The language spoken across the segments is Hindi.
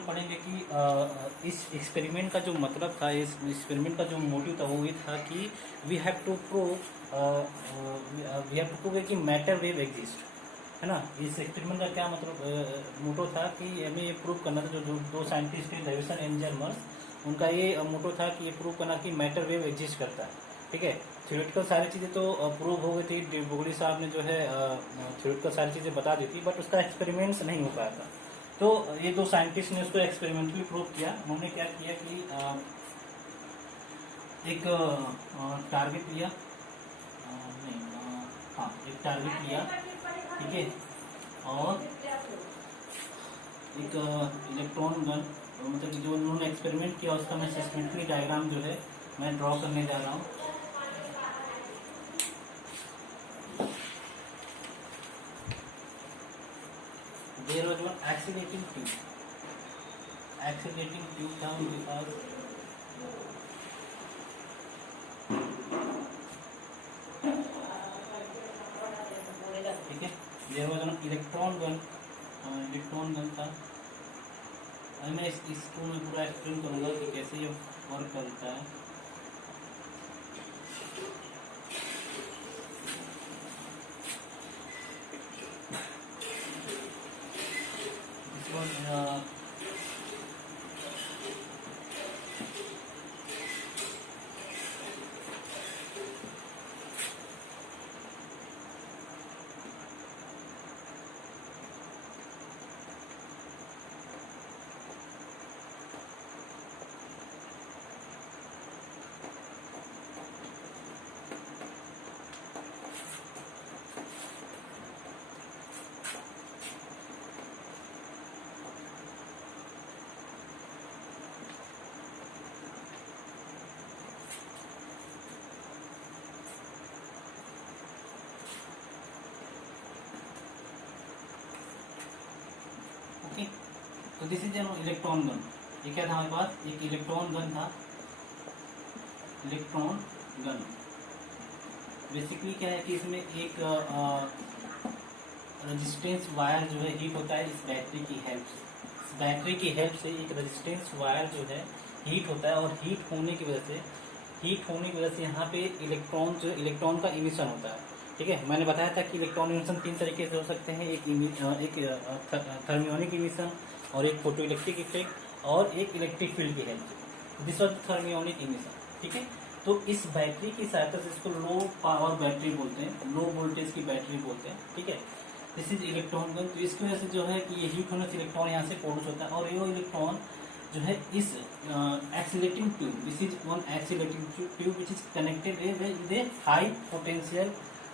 में पढ़ेंगे कि इस एक्सपेरिमेंट का जो मतलब था, इस एक्सपेरिमेंट का जो मोटिव था वो ये था कि वी हैव टू प्रूव कि मैटर वेव एग्जिस्ट, है ना। इस एक्सपेरिमेंट का क्या मतलब मोटो था कि हमें ये प्रूव करना था, जो दो साइंटिस्ट थे डेविसन एंड जर्मर्स, उनका ये मोटो था कि ये प्रूव करना कि मैटर वेव एग्जिस्ट करता है। ठीक है, थ्योरेटिकल सारी चीज़ें तो प्रूव हो गई थी, बोगली साहब ने जो है थ्योरेटिकल सारी चीज़ें बता दी थी, बट उसका एक्सपेरिमेंट्स नहीं हो पाया था। तो ये दो साइंटिस्ट ने उसको एक्सपेरिमेंटली प्रूव किया। उन्होंने क्या किया कि एक टारगेट लिया, एक टारगेट लिया, ठीक है, और एक इलेक्ट्रॉन गन, मतलब जो उन्होंने एक्सपेरिमेंट किया उसका मैं सिस्टमेटिकली डायग्राम जो है मैं ड्रॉ करने जा रहा हूँ। There was one accelerating tube था उनके पास, ठीक है। There was one electron gun था। मैं इसको मैं पूरा एक्सप्लेन करूंगा कि कैसे ये वर्क करता है। तो this is an electron gun. ये क्या था हमारे पास, एक इलेक्ट्रॉन गन था। इलेक्ट्रॉन गन बेसिकली क्या है कि इसमें एक रेजिस्टेंस वायर जो है हीट होता है इस बैटरी की हेल्प से। इस बैटरी की हेल्प से एक रेजिस्टेंस वायर जो है हीट होता है, और हीट होने की वजह से यहाँ पे इलेक्ट्रॉन का इमिशन होता है। ठीक है, मैंने बताया था कि इलेक्ट्रॉन इमिशन तीन तरीके से हो सकते हैं, एक थर्मियोनिक इमिशन, और एक फोटो इलेक्ट्रिक इफेक्ट, और एक इलेक्ट्रिक फील्ड की हेल्प से। This was thermionic emission. ठीक है, तो इस बैटरी की सहायता से, इसको लो पावर बैटरी बोलते हैं, लो वोल्टेज की बैटरी बोलते हैं। ठीक है, दिस इज इलेक्ट्रॉन गन। तो इसकी वजह से जो है कि ये हीट होने से इलेक्ट्रॉन यहाँ से प्रोड्यूस होता है, और ये इलेक्ट्रॉन जो है इस accelerating tube, this is one accelerating tube which is connected with A high potential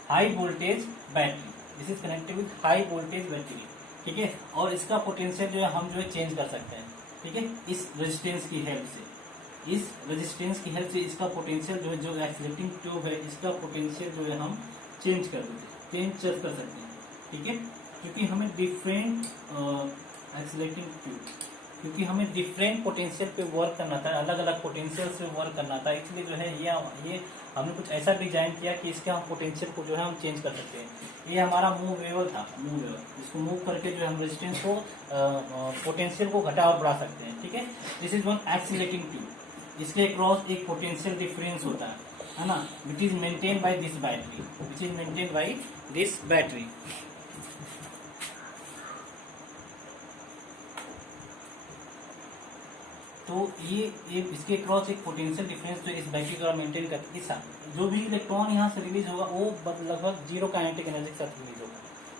high voltage battery. This is connected with high voltage battery. ठीक है, और इसका पोटेंशियल जो है हम जो है चेंज कर सकते हैं। ठीक है, इस रेजिस्टेंस की हेल्प से, इसका पोटेंशियल जो है, जो एक्सीलरेटिंग ट्यूब है, इसका पोटेंशियल जो है हम चेंज कर सकते हैं। ठीक है, क्योंकि हमें डिफरेंट एक्सीलरेटिंग ट्यूब, क्योंकि हमें डिफरेंट पोटेंशियल पे वर्क करना था, अलग अलग पोटेंशियल से वर्क करना था, इसलिए जो है ये हमने कुछ ऐसा डिजाइन किया कि इसके हम पोटेंशियल को जो है हम चेंज कर सकते हैं। ये हमारा मूवेबल था, इसको मूव करके जो है हम रेजिस्टेंस को पोटेंशियल को घटा और बढ़ा सकते हैं। ठीक है, this is one accelerating tube. इसके क्रॉस एक पोटेंशियल डिफरेंस होता है ना, which is maintain by this battery, तो ये इसके क्रॉस एक पोटेंशियल डिफरेंस जो इस बैटरी द्वारा मेंटेन करती है। जो भी इलेक्ट्रॉन यहाँ से रिलीज होगा वो लगभग जीरो काइनेटिक एनर्जी के साथ रिलीज होगा।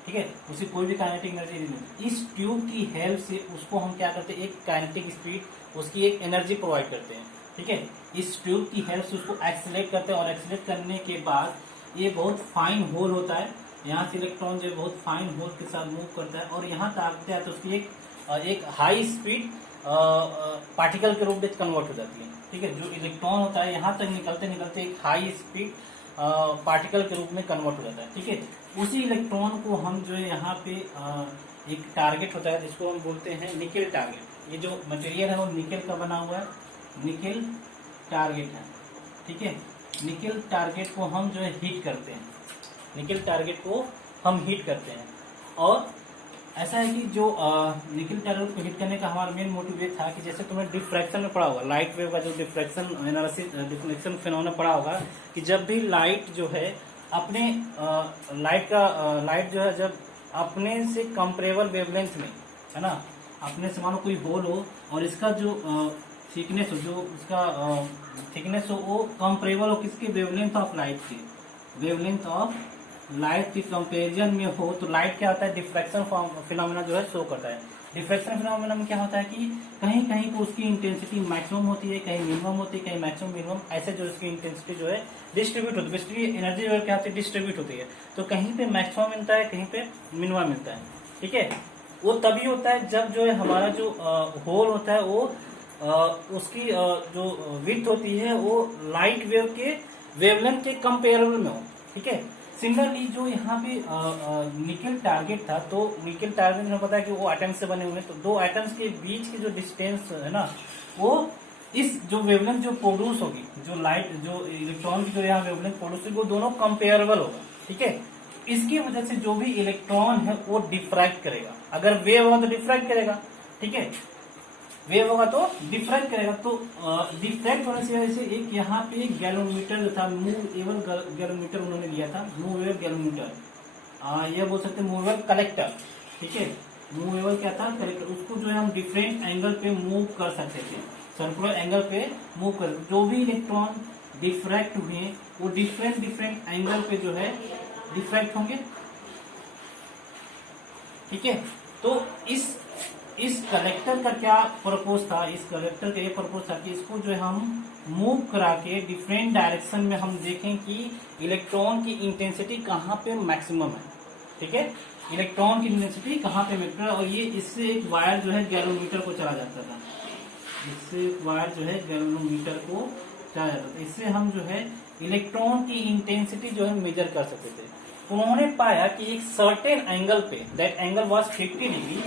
ठीक है, उसे कोई भी काइनेटिक एनर्जी नहीं मिलती। इस ट्यूब की हेल्प से उसको हम क्या करते हैं, एक काइनेटिक स्पीड, उसकी एक एनर्जी प्रोवाइड करते हैं। ठीक है, इस ट्यूब की हेल्प से उसको एक्सीलरेट करते हैं, और एक्सीलरेट करने के बाद ये बहुत फाइन होल होता है, यहाँ से इलेक्ट्रॉन जो बहुत फाइन होल के साथ मूव करता है, और यहाँ तक आते हैं तो उसकी एक हाई स्पीड पार्टिकल के रूप में कन्वर्ट हो जाती है। ठीक है, जो इलेक्ट्रॉन होता है यहाँ तक निकलते एक हाई स्पीड पार्टिकल के रूप में कन्वर्ट हो जाता है। ठीक है, उसी इलेक्ट्रॉन को हम जो है यहाँ पे एक टारगेट होता है जिसको हम बोलते हैं निकेल टारगेट। ये जो मटेरियल है वो निकेल का बना हुआ है, निकेल टारगेट है। ठीक है, निकेल टारगेट को हम जो है हीट करते हैं, और ऐसा है कि जो निकल टारगेट को हिट करने का हमारा मेन मोटिव ये था कि जैसे तुम्हें डिफ्रैक्शन में पढ़ा होगा, लाइट वेव का जो डिफ्रैक्शन एनालिसिस डिफ्लेक्शन फिनोमेना पढ़ा होगा कि जब भी लाइट जो है अपने लाइट जो है जब अपने से कंपेरेबल वेवलेंथ में, है ना, अपने से मानो कोई होल हो और इसका जो थिकनेस हो, जो उसका थिकनेस हो वो कंपेरेबल हो किसके, वेवलेंथ ऑफ लाइट के, वेवलेंथ ऑफ लाइट की कंपेरिजन में हो, तो लाइट क्या होता है, डिफ्रैक्शन फिनोमेना जो है शो करता है। डिफ्रैक्शन फिनोमेना में क्या होता है कि कहीं कहीं पर उसकी इंटेंसिटी मैक्सिमम होती है, कहीं मिनिमम होती है, कहीं मैक्सिमम मिनिमम, ऐसे जो उसकी इंटेंसिटी जो है डिस्ट्रीब्यूट होती है। बेसिकली एनर्जी जो क्या होती है, डिस्ट्रीब्यूट होती है। तो कहीं पे मैक्सिमम मिलता है, कहीं पे मिनिमम मिलता है, ठीक है। वो तभी होता है जब जो है हमारा जो होल होता है वो उसकी जो विड्थ होती है वो लाइट वेव के वेवलेंथ के कंपेरेबल में हो, ठीक है। सिमिलरली जो यहाँ पे निकल टारगेट था, तो निकल टारगेट में पता है कि वो एटम्स से बने हुए हैं, तो दो एटम्स के बीच की जो डिस्टेंस है ना, वो इस जो वेवलेंथ जो प्रोड्यूस होगी, जो लाइट जो इलेक्ट्रॉन की जो यहाँ वेवलेंथ प्रोड्यूस होगी, वो दोनों कंपेरेबल होगा, ठीक है। इसकी वजह से जो भी इलेक्ट्रॉन है वो डिफ्रैक्ट करेगा। अगर वेव होगा तो डिफ्रैक्ट करेगा, ठीक है, वेव होगा तो डिफ्रैक्ट करेगा। तो डिफ्रैक्ट होने से वजह से एक यहाँ पे एक गैलोमीटर जो था, मूवेबल गैलोमीटर उन्होंने लिया था, मूवेबल गैलोमीटर, ये बोल सकते हैं मूवेबल कलेक्टर, ठीक है। मूवेबल क्या था, कलेक्टर। उसको जो है हम डिफरेंट एंगल पे मूव कर सकते थे, सर्कुलर एंगल पे मूव कर, जो भी इलेक्ट्रॉन डिफ्रैक्ट हुए वो डिफरेंट एंगल पे जो है डिफ्रैक्ट होंगे, ठीक है। तो इस कलेक्टर का क्या पर्पस था, इस कलेक्टर का ये पर्पस था कि इसको जो है हम मूव करा के डिफरेंट डायरेक्शन में हम देखें कि इलेक्ट्रॉन की इंटेंसिटी कहाँ पे मैक्सिमम है, ठीक है, इलेक्ट्रॉन की इंटेंसिटी कहाँ पे मैक्सिमम। और ये इससे एक वायर जो है गैलोमीटर को चला जाता था, इससे एक वायर जो है गैलोमीटर को चला जाता था। इससे हम जो है इलेक्ट्रॉन की इंटेंसिटी जो है मेजर कर सकते थे। उन्होंने पाया कि एक सर्टेन एंगल पे, that angle was 50 degree,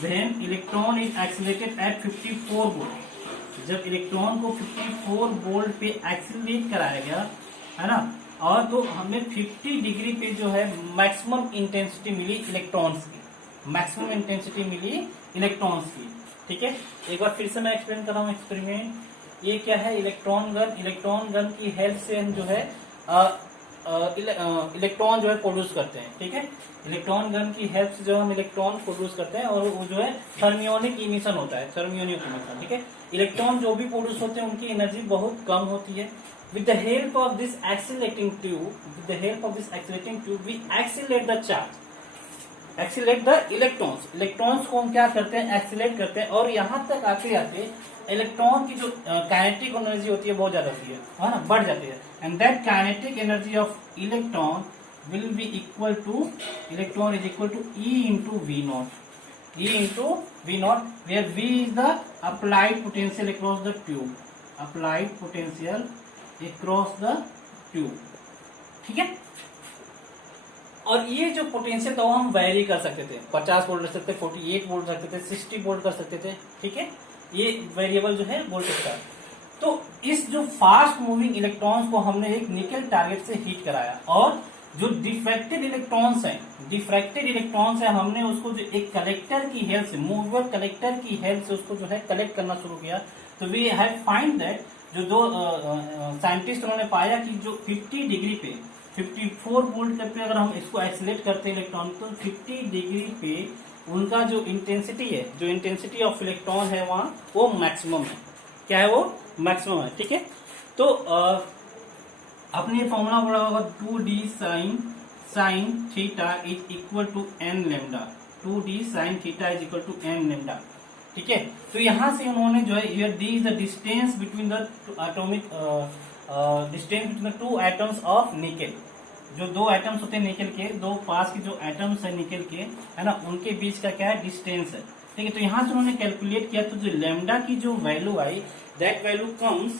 when electron is accelerated at 54 volt, जब इलेक्ट्रॉन को 54 वोल्ट पे एक्सीलरेट कराया गया, है ना, और तो हमें 50 डिग्री पे जो है मैक्सिमम इंटेंसिटी मिली इलेक्ट्रॉन्स की, मैक्सिमम इंटेंसिटी मिली इलेक्ट्रॉन्स की, ठीक है। एक बार फिर से मैं एक्सप्लेन कर रहा हूँ एक्सपेरिमेंट। ये क्या है, इलेक्ट्रॉन गन की हेल्प से हम जो है इलेक्ट्रॉन जो है प्रोड्यूस करते हैं, ठीक है। इलेक्ट्रॉन गन की हेल्प से जो हम इलेक्ट्रॉन प्रोड्यूस करते हैं और वो जो है थर्मियोनिक इमिशन होता है, थर्मियोनिक इमिशन, ठीक है। इलेक्ट्रॉन जो भी प्रोड्यूस होते हैं उनकी एनर्जी बहुत कम होती है। With the help of this accelerating tube we accelerate the charge, accelerate the electrons को हम क्या करते हैं, एक्सीलरेट करते हैं। और यहाँ तक आते आते इलेक्ट्रॉन की जो काइनेटिक एनर्जी होती है बहुत ज्यादा होती है ना, बढ़ जाती है। And that kinetic energy of electron will be equal to, electron is equal to E into V naught, where V is the applied potential across the tube, applied potential across the tube, ठीक है। और ये जो पोटेंशियल था वो हम वेरी कर सकते थे, 50 वोल्ट रख सकते थे, 48 वोल्ट रख सकते थे, 60 वोल्ट कर सकते थे, ठीक है। ये वेरिएबल जो है वोल्टेज का। तो इस जो फास्ट मूविंग इलेक्ट्रॉन्स को हमने एक निकल टारगेट से हीट कराया, और जो डिफ्रैक्टेड इलेक्ट्रॉन्स हैं हमने उसको जो एक कलेक्टर की हेल्प से, मूवेबल कलेक्टर की हेल्प से उसको जो है कलेक्ट करना शुरू किया। तो वी हैव फाइंड दैट, जो दो साइंटिस्ट उन्होंने पाया कि जो 50 डिग्री पे 54 वोल्ट पे अगर हम इसको एक्सीलरेट करते हैं इलेक्ट्रॉन, तो 50 डिग्री पे उनका जो इंटेंसिटी है, जो इंटेंसिटी ऑफ इलेक्ट्रॉन है वहां वो मैक्सिमम है। क्या है वो, मैक्सिमम है, ठीक है। तो आपने ये फॉर्मूला पढ़ा होगा, 2d sine theta is equal to n lambda, 2d sine theta is equal to n lambda, ठीक है। तो यहां से उन्होंने जो है, here d is the distance between the atomic distance between the two atoms of nickel. जो दो एटम्स होते हैं निकेल के, दो पास के जो एटम्स है निकेल के, है ना, उनके बीच का क्या है, डिस्टेंस है, ठीक है। तो यहां से उन्होंने कैलकुलेट किया, तो जो लेमडा की जो वैल्यू आई, that value comes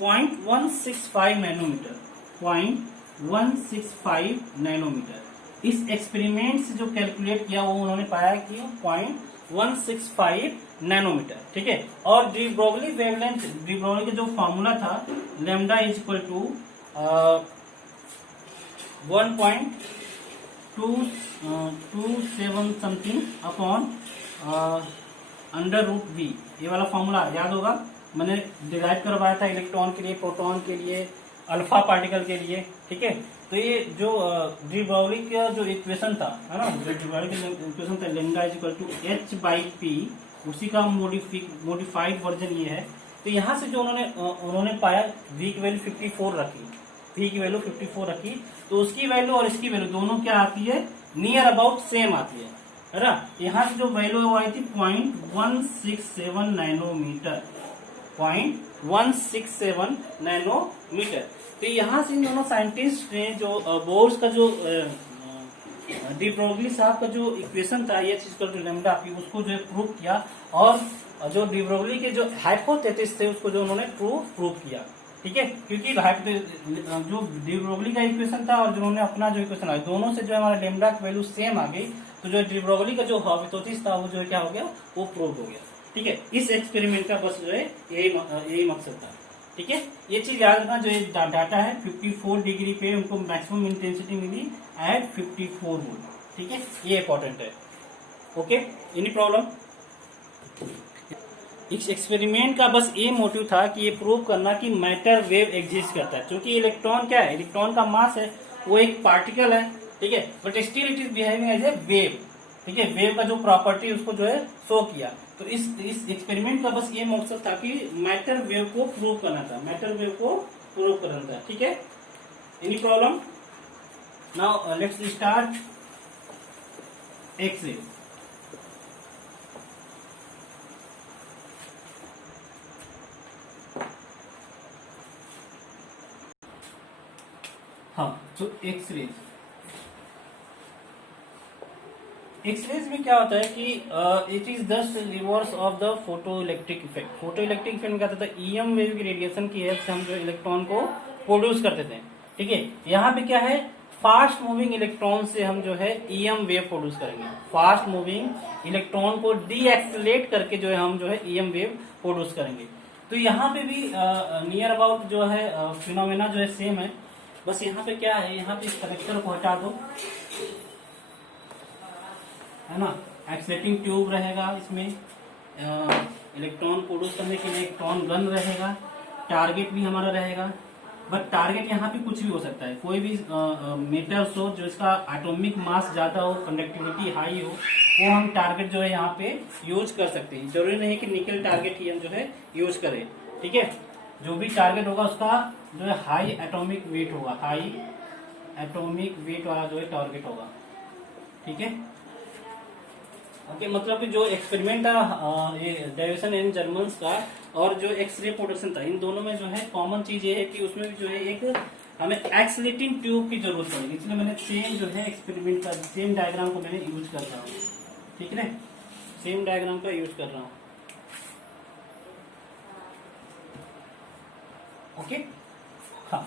0.165 nanometer, 0.165 nanometer. इस एक्सपेरिमेंट से जो कैलकुलेट किया वो उन्होंने पाया कि 0.165 नैनोमीटर, ठीक है। और de Broglie wavelength, de Broglie का जो फॉर्मूला था, lambda is equal to 1.2 227 something upon √v। ये वाला फॉर्मूला याद होगा, मैंने डिराइव करवाया था इलेक्ट्रॉन के लिए, प्रोटॉन के लिए, अल्फा पार्टिकल के लिए। ठीक है, तो ये जो डी ब्रोगली का जो इक्वेशन था, है ना, जो डी ब्रोगली का इक्वेशन था lambda is equal to h/p, उसी का मॉडिफाइड वर्जन ये है। तो यहाँ से जो उन्होंने पाया v की वैल्यू 54 रखी, v की वैल्यू 54 रखी, तो उसकी वैल्यू और इसकी वैल्यू दोनों क्या आती है, नियर अबाउट सेम आती है ना। यहाँ से जो वैल्यू वो आई थी 0.167 नैनोमीटर, 0.167 नैनोमीटर। तो यहाँ से इन दोनों साइंटिस्ट ने जो बोर्स का जो डी ब्रोगली साहब का जो इक्वेशन था h equal to lambda P, उसको जो है प्रूव किया, और जो डी ब्रोगली के जो हाइपोथेसिस थे उसको जो उन्होंने प्रूव किया। ठीक है, क्योंकि जो डी ब्रोगली का इक्वेशन था और जो उन्होंने अपना जो इक्वेशन आया, दोनों से जो हमारा लैम्डा की वैल्यू सेम आ गई, तो जो डी ब्रोगली का जो हाइपोथेसिस था वो जो है क्या हो गया, वो प्रूव हो गया। ठीक है, इस एक्सपेरिमेंट का बस जो है यही मकसद था। ठीक है, ये चीज याद रखना, जो डाटा है 54 डिग्री पे उनको मैक्सिमम इंटेंसिटी मिली एट 54 वोल्ट। ठीक है, ये इंपॉर्टेंट है। Okay, any problem? इस एक्सपेरिमेंट का बस ये मोटिव था कि ये प्रूव करना कि मैटर वेव एग्जिस्ट करता है, क्योंकि इलेक्ट्रॉन क्या है, इलेक्ट्रॉन का मास है, वो एक पार्टिकल है। ठीक है, but still it is behaving as a wave. ठीक है, वेव का जो प्रॉपर्टी उसको जो है शो किया। तो इस एक्सपेरिमेंट का बस ये मकसद था कि मैटर वेव को प्रूव करना था, मैटर वेव को प्रूव करना था। ठीक है, any problem? Now let's start X ray. हाँ, तो एक्सरेज में क्या होता है कि it is just reverse of the photo electric effect. Photo electric effect में क्या होता था, ईएम वेव की रेडिएशन की हेल्प से हम जो इलेक्ट्रॉन को प्रोड्यूस करते थे। ठीक है, यहाँ पे क्या है, फास्ट मूविंग इलेक्ट्रॉन से हम जो है ईएम वेव प्रोड्यूस करेंगे। फास्ट मूविंग इलेक्ट्रॉन को डीएक्सेलेरेट करके जो है हम जो है ईएम वेव प्रोड्यूस करेंगे। तो यहाँ पे भी नियर अबाउट जो है फिनोमेना जो है सेम है। बस यहाँ पे क्या है, यहाँ पे इस कनेक्टर को हटा दो, है ना, एक्सेलेटिंग ट्यूब रहेगा, इसमें इलेक्ट्रॉन प्रोड्यूस करने के लिए इलेक्ट्रॉन गन रहेगा, टारगेट भी हमारा रहेगा। बट टारगेट यहाँ पे कुछ भी हो सकता है, कोई भी मेटल्स हो जो इसका एटॉमिक मास ज्यादा हो, कंडक्टिविटी हाई हो, वो हम टारगेट जो है यहाँ पे यूज कर सकते हैं। जरूरी नहीं कि निकल टारगेट ही हम जो है यूज करें। ठीक है, जो भी टारगेट होगा उसका जो है हाई एटॉमिक वेट होगा, हाई एटॉमिक वेट वाला जो है टारगेट होगा। ठीक है, ओके, मतलब कि जो एक्सपेरिमेंट था ये डेविसन एंड जर्मन्स का और जो एक्सरे प्रोडक्शन था, इन दोनों में जो है कॉमन चीज ये है कि उसमें भी जो है एक हमें एक्सलेटिंग ट्यूब की जरूरत पड़ेगी। इसलिए मैंने सेम जो है एक्सपेरिमेंट का सेम डायग्राम को मैंने यूज कर रहा हूँ। ठीक है, सेम डायग्राम का यूज कर रहा हूँ। ओके, हाँ,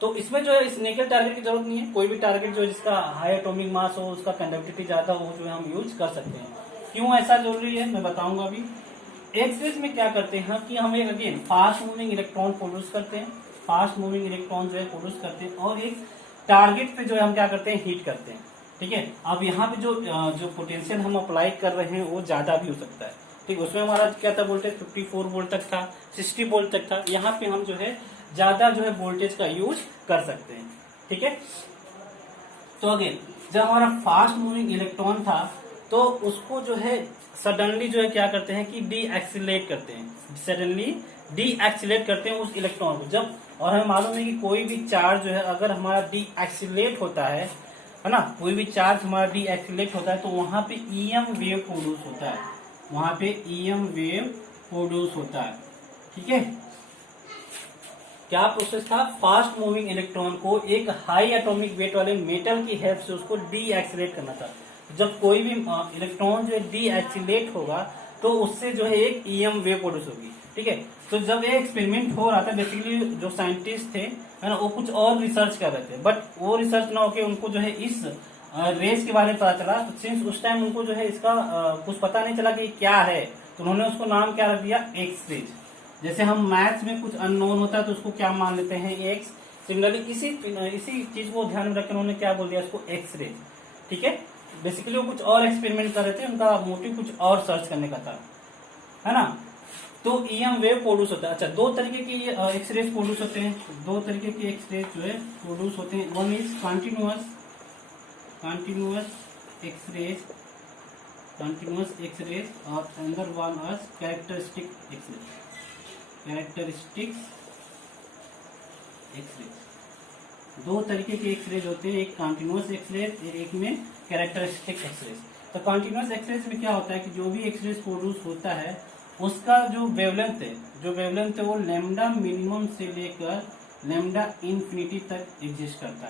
तो इसमें जो है इस निकल टारगेट की जरूरत नहीं है। कोई भी टारगेट जो जिसका हाई एटॉमिक मास हो, उसका कंडक्टिविटी ज्यादा हो, जो है हम यूज कर सकते हैं। क्यों ऐसा जरूरी है मैं बताऊंगा अभी। एक्सरेज में क्या करते हैं कि हम एक again fast moving electron produce करते हैं, फास्ट मूविंग इलेक्ट्रॉन जो है प्रोड्यूस करते हैं, और एक टारगेट पे जो है हम क्या करते हैं, हीट करते हैं। ठीक है, अब यहाँ पे जो पोटेंशियल हम अप्लाई कर रहे हैं वो ज्यादा भी हो सकता है। ठीक, उसमें हमारा क्या था, वोल्टेज 54 वोल्ट तक था, 60 वोल्ट तक था। यहाँ पे हम जो है ज्यादा जो है वोल्टेज का यूज कर सकते हैं। ठीक है, तो अगेन जब हमारा फास्ट मूविंग इलेक्ट्रॉन था तो उसको जो है सडनली जो है क्या करते हैं कि डी एक्सिलेट करते हैं, सडनली डी एक्सिलेट करते हैं उस इलेक्ट्रॉन को। जब, और हमें मालूम है कि कोई भी चार्ज जो है अगर हमारा डी एक्सिलेट होता है ना, कोई भी चार्ज हमारा डी एक्सिलेट होता है तो वहां पे ईएम वेव प्रोड्यूस होता है, वहां पे ईएम वेव प्रोड्यूस होता है। ठीक है, क्या प्रोसेस था, फास्ट मूविंग इलेक्ट्रॉन को एक हाई एटॉमिक वेट वाले मेटल की हेल्प से उसको डी एक्सिलेट करना था। जब कोई भी इलेक्ट्रॉन जो है डी एक्सिलेट होगा तो उससे जो है एक ईएम वेव प्रोड्यूस होगी। ठीक है, तो जब ये एक्सपेरिमेंट हो रहा था, बेसिकली जो साइंटिस्ट थे, है ना, वो कुछ और रिसर्च कर रहे थे, बट वो रिसर्च ना होके उनको जो है इस रेस के बारे में पता चला। तो सिंस उस टाइम उनको जो है इसका कुछ पता नहीं चला कि क्या है, तो उन्होंने उसको नाम क्या रख दिया, एक्स-रेज। जैसे हम मैथ्स में कुछ अननोन होता है तो उसको क्या मान लेते हैं, एक्स। सिमिलरली इसी चीज को ध्यान में रखकर उन्होंने क्या बोल दिया, उसको एक्स-रेज। ठीक है। बेसिकली वो कुछ और एक्सपेरिमेंट कर रहे थे, उनका मोटिव कुछ और सर्च करने का था, है ना। तो ईएम वेव प्रोड्यूस होता है। अच्छा, दो तरीके की एक्सरेज प्रोड्यूस होते हैं, दो तरीके के एक्सरेज जो है प्रोड्यूस होते हैं। वन इज कंटिन्यूअस एक्सरेज, और अंदर वन इज कैरेक्टरिस्टिक एक्सरेज। दो तरीके के एक्सरेज होते हैं, एक कंटिन्यूअस एक्सरेज, एक में कैरेक्टरिस्टिक एक्सरेज। तो कंटिन्यूअस एक्सरेज में क्या होता है कि जो भी एक्सरेज प्रोड्यूस होता है उसका जो वेवलेंथ है वो लैम्डा मिनिमम से लेकर लैम्डा इन्फिनिटी तक एग्जिस्ट करता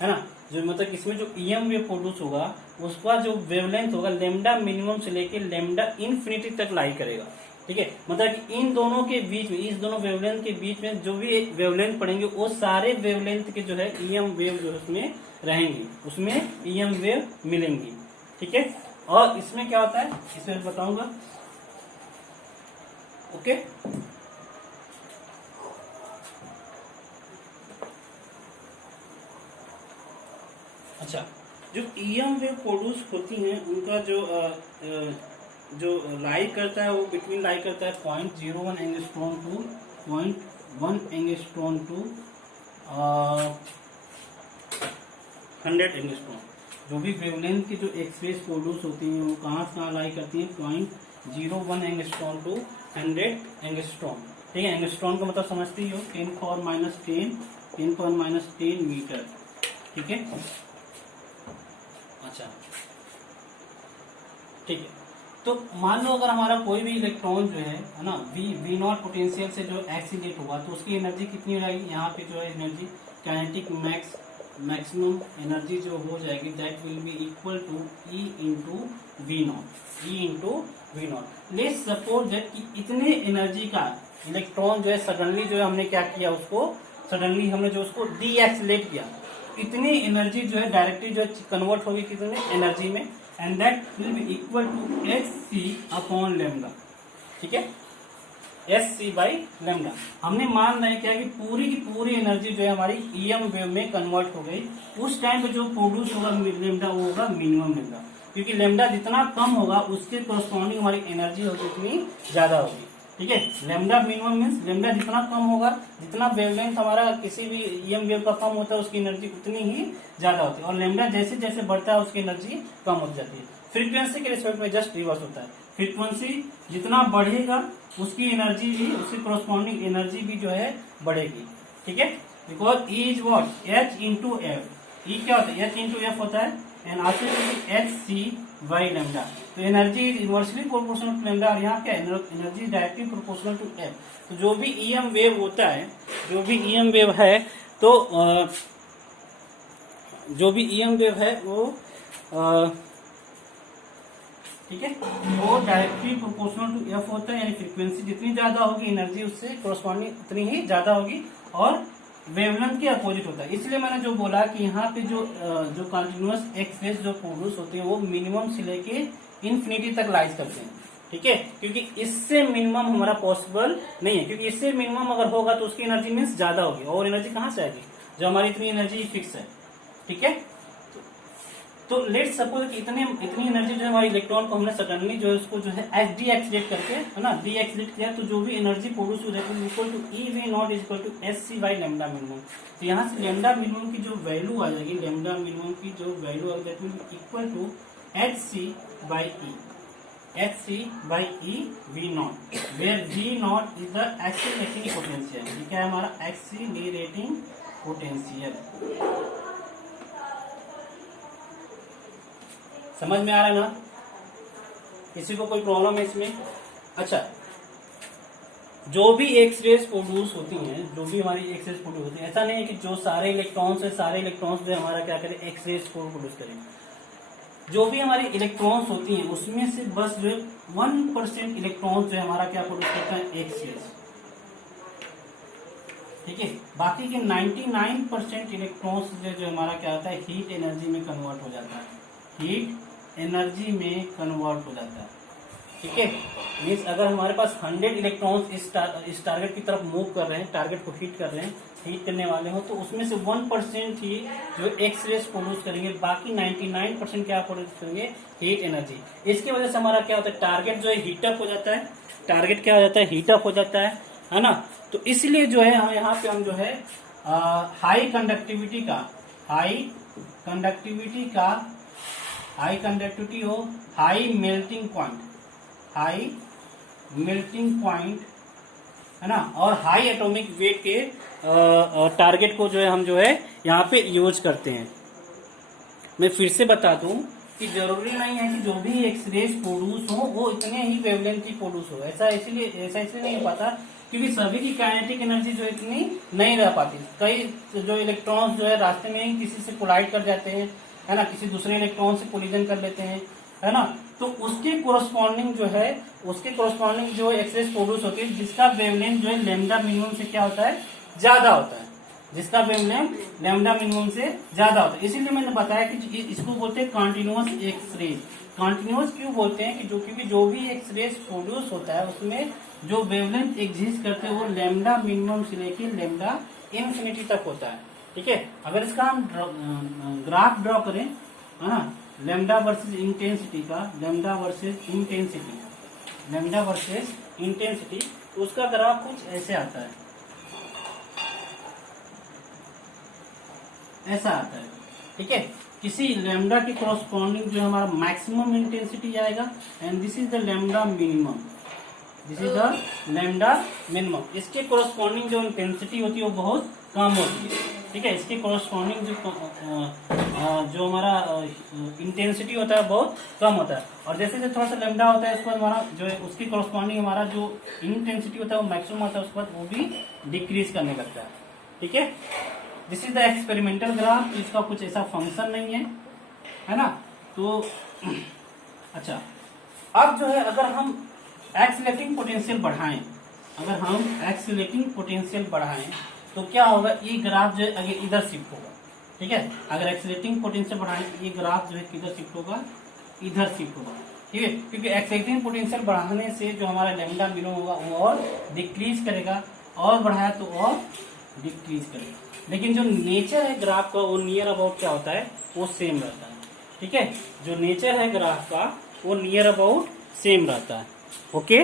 है ना। जो मतलब इसमें जो ईएम वेव प्रोड्यूस होगा उसका जो वेवलेंथ होगा लैम्डा मिनिमम से लेकर लैम्डा इन्फिनिटी तक लाई करेगा, ठीक है। मतलब कि इन दोनों के बीच में, इस दोनों वेवलेंथ के बीच में जो भी वेवलेंथ पड़ेंगे वो सारे वेवलेंथ के जो है ईएम वेव जो है उसमें रहेंगी, उसमें ईएम वेव मिलेंगी, ठीक है। और इसमें क्या होता है इसमें बताऊंगा, ओके। अच्छा, जो ईएम वेव प्रोड्यूस होती हैं उनका जो लाई करता है वो बिटवीन लाई करता है 0.01 angstrom to 0.1 angstrom to 100 angstrom. जो भी वेवलेंथ की जो एक्सरेज प्रोड्यूस होती हैं वो कहाँ से कहाँ लाई करती हैं 0.01 एंगस्ट्रॉम टू 100 एंगस्ट्रॉम, ठीक है। एंगस्ट्रॉम का मतलब समझते ही हो 10⁻10 मीटर, ठीक है। अच्छा, ठीक है। तो मान लो अगर हमारा कोई भी इलेक्ट्रॉन जो है ना वी नॉट पोटेंशियल से जो एक्सीलेट हुआ तो उसकी एनर्जी कितनी हो जाएगी, यहाँ पे जो है एनर्जी काइनेटिक मैक्सिमम एनर्जी जो हो जाएगी that will be equal to E into V naught. Let's suppose that कि इतने एनर्जी का इलेक्ट्रॉन जो है सडनली जो है हमने क्या किया, सडनली हमने जो उसको डीएक्सीलेट किया, इतनी एनर्जी जो है डायरेक्टली जो कन्वर्ट होगी कितने एनर्जी में, and that will be equal to hc upon lambda, ठीक है। hc by lambda. हमने मान रहे हैं क्या कि पूरी की पूरी एनर्जी जो है हमारी ईएम वेव में कन्वर्ट हो गई। उस टाइम पे जो प्रोड्यूस होगा लैम्डा वो होगा मिनिमम लैम्डा, क्योंकि लैम्डा जितना कम होगा उसके कोरस्पॉन्डिंग हमारी एनर्जी होगी उतनी ज्यादा होगी, ठीक है। लैम्डा मिनिमम मीन्स लैम्डा जितना कम होगा, जितना वेवलेंथ हमारा किसी भी ईएम वेव का कम होता है उसकी एनर्जी उतनी ही ज्यादा होती है, और लैम्डा जैसे जैसे बढ़ता है उसकी एनर्जी कम हो जाती है। फ्रीक्वेंसी के रिस्पेक्ट में जस्ट रिवर्स होता है, फ्रीक्वेंसी जितना बढ़ेगा उसकी एनर्जी भी, उसकी कोरस्पॉन्डिंग एनर्जी भी जो है बढ़ेगी, ठीक है। Because E is what H into F. E क्या होता है H इंटू एफ होता है, and answer hc by lambda. तो energy is inversely proportional to lambda, और यहाँ क्या energy directly proportional to F. तो जो भी ईएम वेव होता है, जो भी ईएम वेव है तो जो भी ईएम वेव है वो ठीक है वो डायरेक्टली प्रोपोर्शनल टू एफ होता है, यानी फ्रीक्वेंसी जितनी ज्यादा होगी एनर्जी उससे कोरस्पॉन्डिंग उतनी ही ज्यादा होगी, और वेवलेंथ के अपोजिट होता है। इसलिए मैंने जो बोला कि यहाँ पे जो कंटिन्यूअस एक्सरेज जो प्रोड्यूस होती है वो मिनिमम से लेके इन्फिनिटी तक लाइज करते हैं, ठीक है। क्योंकि इससे मिनिमम हमारा पॉसिबल नहीं है, क्योंकि इससे मिनिमम अगर होगा तो उसकी एनर्जी मीन्स ज्यादा होगी, और एनर्जी कहाँ से आएगी, जो हमारी इतनी एनर्जी फिक्स है, ठीक है। तो लेट्स सपोज कि इतनी एनर्जी जो है हमारी इलेक्ट्रॉन को हमने सडनली जो है उसको जो है डीएक्सीलेट करके, है ना, डीएक्सीलेट किया, तो जो भी एनर्जी प्रोड्यूस हो जाएगी equal to E V naught equal to hc by lambda minimum. तो यहाँ से लैम्डा मिनिमम की जो वैल्यू आ जाएगी, लैम्डा मिनिमम की जो वैल्यू आ जाएगी equal to hc by E V naught, where V naught is the accelerating potential. ये क्या है हमारा एक्सीलरेटिंग पोटेंशियल। समझ में आ रहा है ना, किसी को कोई प्रॉब्लम है इसमें? अच्छा, जो भी एक्सरेज प्रोड्यूस होती हैं, जो भी हमारी एक्सरेज प्रोड्यूस होती है, ऐसा नहीं है कि जो सारे इलेक्ट्रॉन्स है सारे इलेक्ट्रॉन्स जो हमारा क्या करें एक्सरेज प्रोड्यूस करें। जो भी हमारी इलेक्ट्रॉन्स होती हैं उसमें से बस जो 1% इलेक्ट्रॉन्स जो है हमारा क्या प्रोड्यूस करता है एक्सरेज, ठीक है। बाकी के 99% इलेक्ट्रॉन्स जो हमारा क्या होता है हीट एनर्जी में कन्वर्ट हो जाता है, हीट एनर्जी में कन्वर्ट हो जाता है, ठीक है, मीन्स अगर हमारे पास 100 इलेक्ट्रॉन्स इस टारगेट की तरफ मूव कर रहे हैं, टारगेट को हीट कर रहे हैं, हीट करने वाले हो, तो उसमें से 1% ही जो एक्स रेस प्रोड्यूस करेंगे, बाकी 99% क्या प्रोड्यूस करेंगे, हीट एनर्जी। इसकी वजह से हमारा क्या होता है, टारगेट जो है हीटअप हो जाता है, टारगेट क्या हो जाता है, हीटअप हो जाता है ना। तो इसलिए जो है हम यहाँ पे हम जो है हाई कंडक्टिविटी हो, हाई मेल्टिंग पॉइंट है ना, और हाई एटॉमिक वेट के टारगेट को जो है हम जो है यहाँ पे यूज करते हैं। मैं फिर से बता दूं कि जरूरी नहीं है कि जो भी एक्सरेज प्रोड्यूस हो वो इतने ही वेवलेंथ की प्रोड्यूस हो, ऐसा इसलिए नहीं पता क्योंकि सभी की काइनेटिक एनर्जी जो इतनी नहीं रह पाती। कई जो इलेक्ट्रॉन्स जो है रास्ते में ही किसी से कोलाइड कर जाते हैं, है ना, किसी दूसरे इलेक्ट्रॉन से कोलिजन कर लेते हैं, है ना, तो उसके कोरस्पॉन्डिंग जो एक्सरेज प्रोड्यूस होती है, जिसका वेवलेंथ जो है लैम्डा मिनिमम से क्या होता है, ज्यादा होता है, जिसका वेवलेंथ लैम्डा मिनिमम से ज्यादा होता है। इसीलिए मैंने बताया कि इसको बोलते हैं कॉन्टिन्यूअस एक्सरेज। कॉन्टिन्यूअस क्यों बोलते हैं कि क्योंकि जो भी एक्सरेज प्रोड्यूस होता है उसमें जो वेवलेंथ एग्जिस्ट करते हैं वो लैम्डा मिनिमम से लेकर लैम्डा इन्फिनिटी तक होता है। ठीक है, अगर इसका हम ग्राफ ड्रॉ करें, है ना, लैम्डा वर्सेस इंटेंसिटी, तो उसका ग्राफ कुछ ऐसे आता है, ऐसा आता है। ठीक है, किसी लैम्डा के कोरस्पॉन्डिंग जो हमारा मैक्सिमम इंटेंसिटी आएगा, and this is the lambda minimum, इसके कोरस्पॉन्डिंग जो इंटेंसिटी होती है वो बहुत कम होती है। ठीक है, इसके कोरस्पॉन्डिंग जो हमारा इंटेंसिटी होता है बहुत कम होता है, और जैसे जैसे थोड़ा सा लैम्डा होता है उसके बाद हमारा जो है उसकी कोरस्पॉन्डिंग हमारा जो इंटेंसिटी होता है वो मैक्सिमम होता है, उसके बाद वो भी डिक्रीज करने लगता है। ठीक है, this is the experimental graph, इसका कुछ ऐसा फंक्शन नहीं है ना। तो अच्छा, अब जो है अगर हम एक्सीलरेटिंग पोटेंशियल बढ़ाएं, तो क्या होगा, ये ग्राफ जो है आगे इधर शिफ्ट होगा। ठीक है, अगर एक्सीलरेटिंग पोटेंशियल बढ़ाएं ये ग्राफ जो है किधर शिफ्ट होगा, इधर शिफ्ट होगा। ठीक है, क्योंकि एक्सीलरेटिंग पोटेंशियल बढ़ाने से जो हमारा लैम्डा मिनिमम होगा वो और डिक्रीज करेगा, और बढ़ाया तो और डिक्रीज करेगा। लेकिन जो नेचर है ग्राफ का वो नियर अबाउट क्या होता है, वो सेम रहता है। ठीक है, जो नेचर है ग्राफ का वो नियर अबाउट सेम रहता है। ओके।